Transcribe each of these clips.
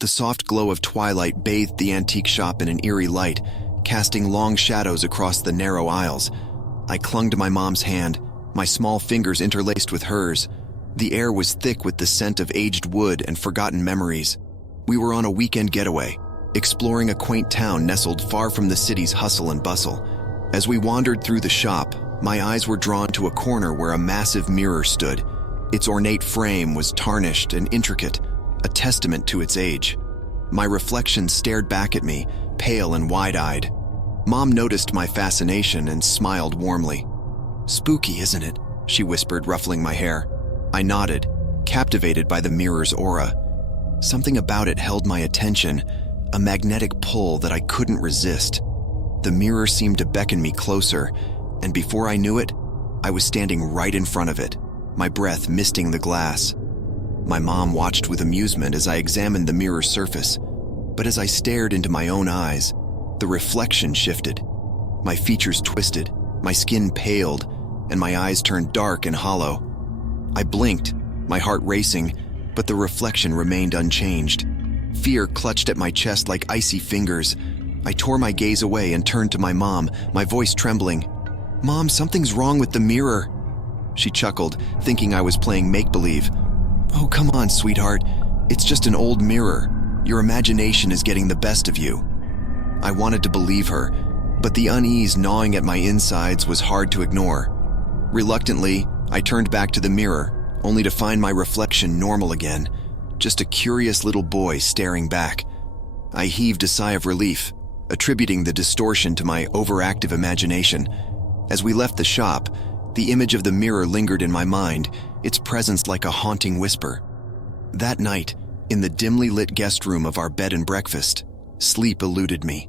The soft glow of twilight bathed the antique shop in an eerie light, casting long shadows across the narrow aisles. I clung to my mom's hand, my small fingers interlaced with hers. The air was thick with the scent of aged wood and forgotten memories. We were on a weekend getaway, exploring a quaint town nestled far from the city's hustle and bustle. As we wandered through the shop, my eyes were drawn to a corner where a massive mirror stood. Its ornate frame was tarnished and intricate, a testament to its age. My reflection stared back at me, pale and wide-eyed. Mom noticed my fascination and smiled warmly. "Spooky, isn't it?" she whispered, ruffling my hair. I nodded, captivated by the mirror's aura. Something about it held my attention, a magnetic pull that I couldn't resist. The mirror seemed to beckon me closer, and before I knew it, I was standing right in front of it, my breath misting the glass. My mom watched with amusement as I examined the mirror's surface, but as I stared into my own eyes, the reflection shifted. My features twisted, my skin paled, and my eyes turned dark and hollow. I blinked, my heart racing, but the reflection remained unchanged. Fear clutched at my chest like icy fingers. I tore my gaze away and turned to my mom, my voice trembling. "Mom, something's wrong with the mirror." She chuckled, thinking I was playing make-believe. "Oh, come on, sweetheart. It's just an old mirror. Your imagination is getting the best of you." I wanted to believe her, but the unease gnawing at my insides was hard to ignore. Reluctantly, I turned back to the mirror, only to find my reflection normal again, just a curious little boy staring back. I heaved a sigh of relief, attributing the distortion to my overactive imagination. As we left the shop, the image of the mirror lingered in my mind, its presence like a haunting whisper. That night, in the dimly lit guest room of our bed and breakfast, sleep eluded me.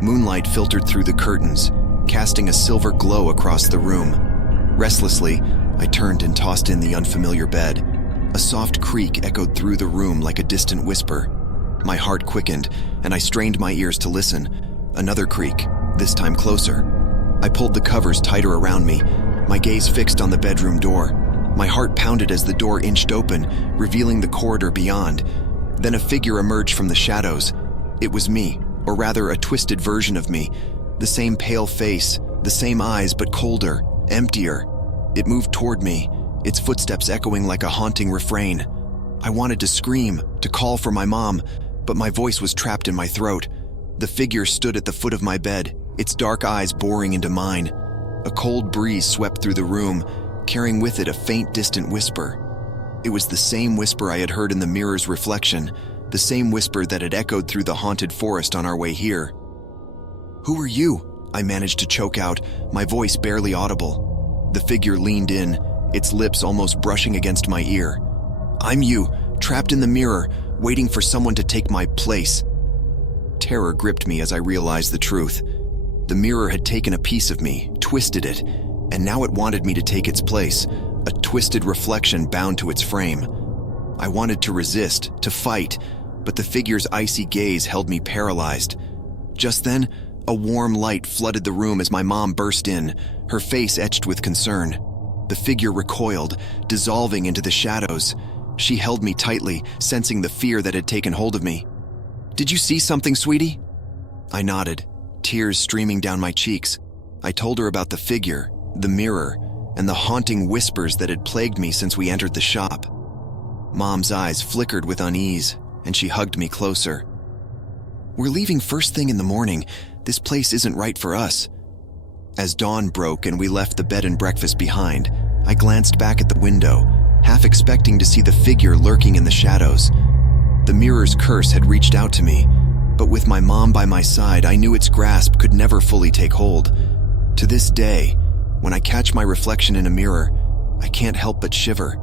Moonlight filtered through the curtains, casting a silver glow across the room. Restlessly, I turned and tossed in the unfamiliar bed. A soft creak echoed through the room like a distant whisper. My heart quickened, and I strained my ears to listen. Another creak, this time closer. I pulled the covers tighter around me, my gaze fixed on the bedroom door. My heart pounded as the door inched open, revealing the corridor beyond. Then a figure emerged from the shadows. It was me, or rather a twisted version of me. The same pale face, the same eyes, but colder, emptier. It moved toward me, its footsteps echoing like a haunting refrain. I wanted to scream, to call for my mom, but my voice was trapped in my throat. The figure stood at the foot of my bed, its dark eyes boring into mine. A cold breeze swept through the room, carrying with it a faint, distant whisper. It was the same whisper I had heard in the mirror's reflection, the same whisper that had echoed through the haunted forest on our way here. "Who are you?" I managed to choke out, my voice barely audible. The figure leaned in, its lips almost brushing against my ear. "I'm you, trapped in the mirror, waiting for someone to take my place." Terror gripped me as I realized the truth. The mirror had taken a piece of me, twisted it, and now it wanted me to take its place, a twisted reflection bound to its frame. I wanted to resist, to fight, but the figure's icy gaze held me paralyzed. Just then, a warm light flooded the room as my mom burst in, her face etched with concern. The figure recoiled, dissolving into the shadows. She held me tightly, sensing the fear that had taken hold of me. "Did you see something, sweetie?" I nodded, tears streaming down my cheeks. I told her about the figure, the mirror, and the haunting whispers that had plagued me since we entered the shop. Mom's eyes flickered with unease, and she hugged me closer. "We're leaving first thing in the morning. This place isn't right for us." As dawn broke and we left the bed and breakfast behind, I glanced back at the window, half expecting to see the figure lurking in the shadows. The mirror's curse had reached out to me, but with my mom by my side, I knew its grasp could never fully take hold. To this day, when I catch my reflection in a mirror, I can't help but shiver.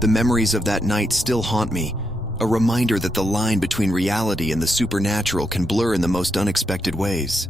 The memories of that night still haunt me, a reminder that the line between reality and the supernatural can blur in the most unexpected ways.